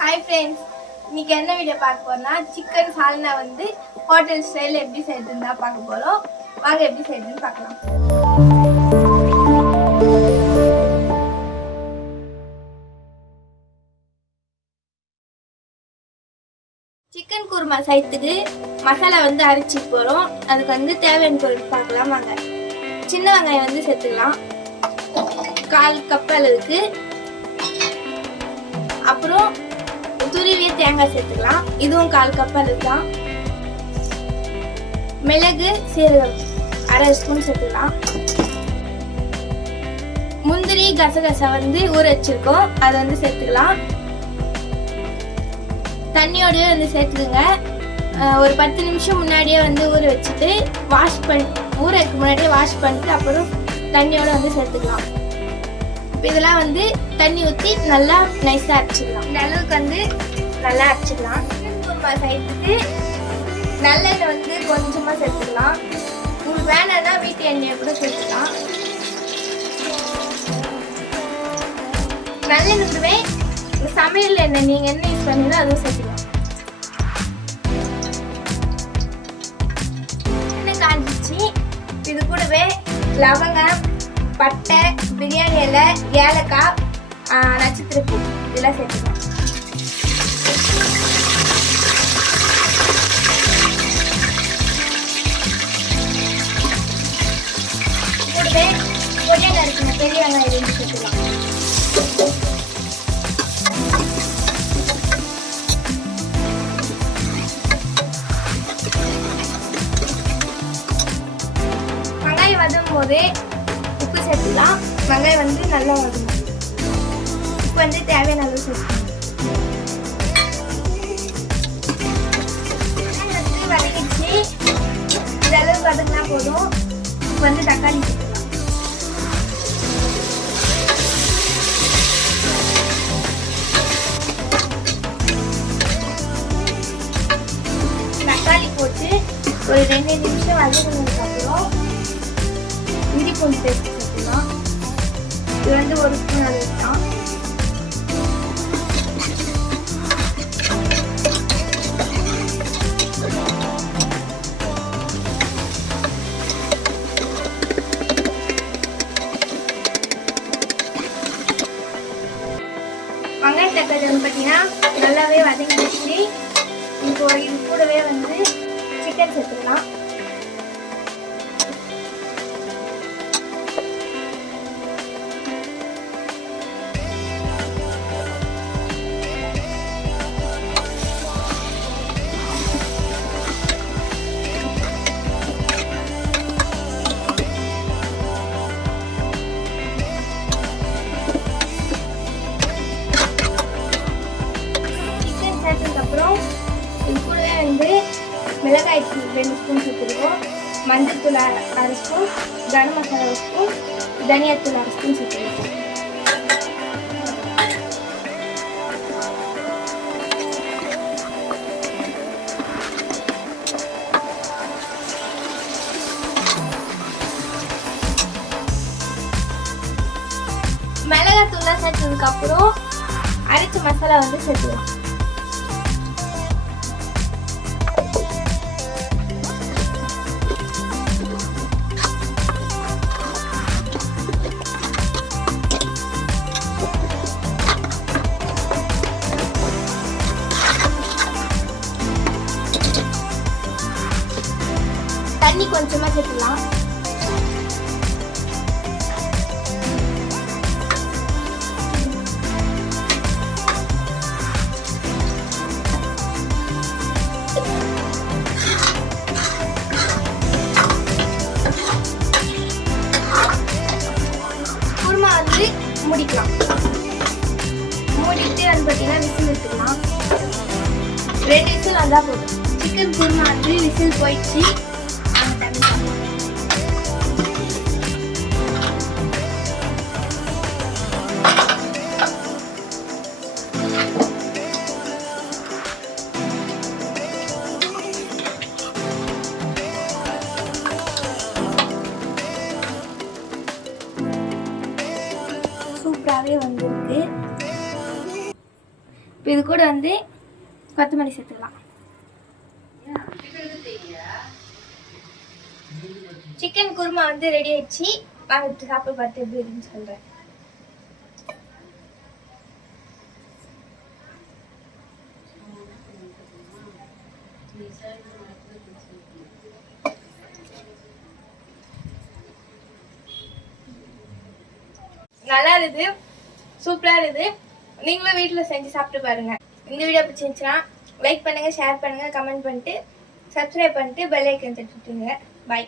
Hi friends, இன்னைக்கு என்ன video பார்க்க போறோம்னா சிக்கன் சால்னா வந்து ஹோட்டல் ஸ்டைலில் எப்படி செய்யறதுன்னு தான் பார்க்க போகிறோம். வாங்க எப்படி செய்யறதுன்னு பார்க்கலாம். சிக்கன் குருமா செய்யறதுக்கு மசாலா வந்து அரைச்சி போகிறோம். அதுக்கு வந்து தேவையான பொருள் பார்க்கலாம் வாங்க. சின்ன வெங்காயம் வந்து சேர்த்துக்கலாம், 1/4 கப் அளவுக்கு. அப்புறம் துருவிய தேங்காய் சேர்த்துக்கலாம், இதுவும் 1/4 கப் அளவு தான். மிளகு சீரகம் 1/2 ஸ்பூன் சேர்த்துக்கலாம். முந்திரி கசகசா வந்து ஊற வச்சிருக்கோம், அதை வந்து சேர்த்துக்கலாம். தண்ணியோடய வந்து சேர்த்துக்குங்க. ஒரு 10 நிமிஷம் முன்னாடியே வந்து ஊற வச்சுட்டு ஊறதுக்கு முன்னாடியே வாஷ் பண்ணிட்டு அப்புறம் தண்ணியோட வந்து சேர்த்துக்கலாம். இதெல்லாம் வந்து தண்ணி ஊற்றி நல்லா நைஸாக அரைச்சிக்கலாம். இந்த அளவுக்கு வந்து நல்லா அரைச்சிக்கலாம். குருமா செய்யறதுக்கு நல்லெண்ணெய் வந்து கொஞ்சமாக சேர்த்துக்கலாம். உங்களுக்கு வேணும்னா வீட்டு எண்ணெயை கூட சேர்த்துக்கலாம். நல்லெண்ணெய் சமையல் எண்ணெய் நீங்கள் என்ன யூஸ் பண்ணீங்களோ அதுவும் சேர்த்துக்கலாம். எண்ணெய் காஞ்சிச்சு. இது கூடவே லவங்கம், பட்டை, பிரியாணி இலை, ஏலக்காய், நட்சத்திரப்பூ இதெல்லாம் சேர்த்துக்கலாம். கூடவே பொடியாக நறுக்கின பெரிய வெங்காயம் சேர்த்துக்கலாம். வெங்காயம் வதங்கும் போது உப்பு சேர்த்துக்கலாம். வெங்காயம் வந்து நல்லா வதங்கும். உப்பு வந்து தேவையான அளவு சேர்த்துக்கலாம். வதங்கிச்சு, இந்த அளவு வதங்கினா போதும். இப்போ வந்து தக்காளி சேர்த்துக்கலாம். தக்காளி போட்டு ஒரு 2 நிமிஷம் வதங்கினதுக்கு அப்புறம் இஞ்சி பூண்டு பேஸ்ட் சேர்த்துக்கலாம். இது வந்து 1 ஸ்பூன் அளவு தான். வெங்காயம் தக்காளி வந்து பார்த்தீங்கன்னா நல்லாவே வதங்கிடுச்சு. இப்போ இது கூடவே வந்து சிக்கன் சேர்த்துக்கலாம். அப்புறம் இது கூடவே வந்து மிளகாய் தூள் 2 ஸ்பூன் சேர்த்துருக்கோம், மஞ்சள் தூள் 1/2 ஸ்பூன், கரம் மசாலா 1 ஸ்பூன், தனியாத்தூள் 1/2 ஸ்பூன் சேர்த்துருக்கோம். மிளகாய் தூள்லாம் சேர்த்ததுக்கு அப்புறம் அரைச்ச மசாலா வந்து சேர்த்துக்கலாம். தண்ணி கொஞ்சமா சேர்த்துக்கலாம். குருமா வந்து மூடிக்கலாம். மூடிட்டு வந்து பார்த்தீங்கன்னா விசில் எடுத்துக்கலாம். 2 விசில் வந்தால் போதும். சிக்கன் குருமா வந்து விசில் போயிடுச்சு. சூப்பராகவே வந்திருக்கு. இப்போ இது கூட வந்து கொத்தமல்லி சேர்த்துக்கலாம். சிக்கன் குருமா வந்து ரெடி ஆயிடுச்சு. வாங்கிட்டு சாப்பிட்டு பார்த்து எப்படி இருக்குன்னு சொல்கிறேன். நல்லா இருக்குது, சூப்பராக இருக்குது. நீங்களும் வீட்டில் செஞ்சு சாப்பிட்டு பாருங்க. இந்த வீடியோ பிடிச்சிருந்துச்சுன்னா லைக் பண்ணுங்க, ஷேர் பண்ணுங்க, கமெண்ட் பண்ணிட்டு சப்ஸ்கிரைப் பண்ணிட்டு பெல் ஐக்கன் தட்டிட்டுங்க. பாய்.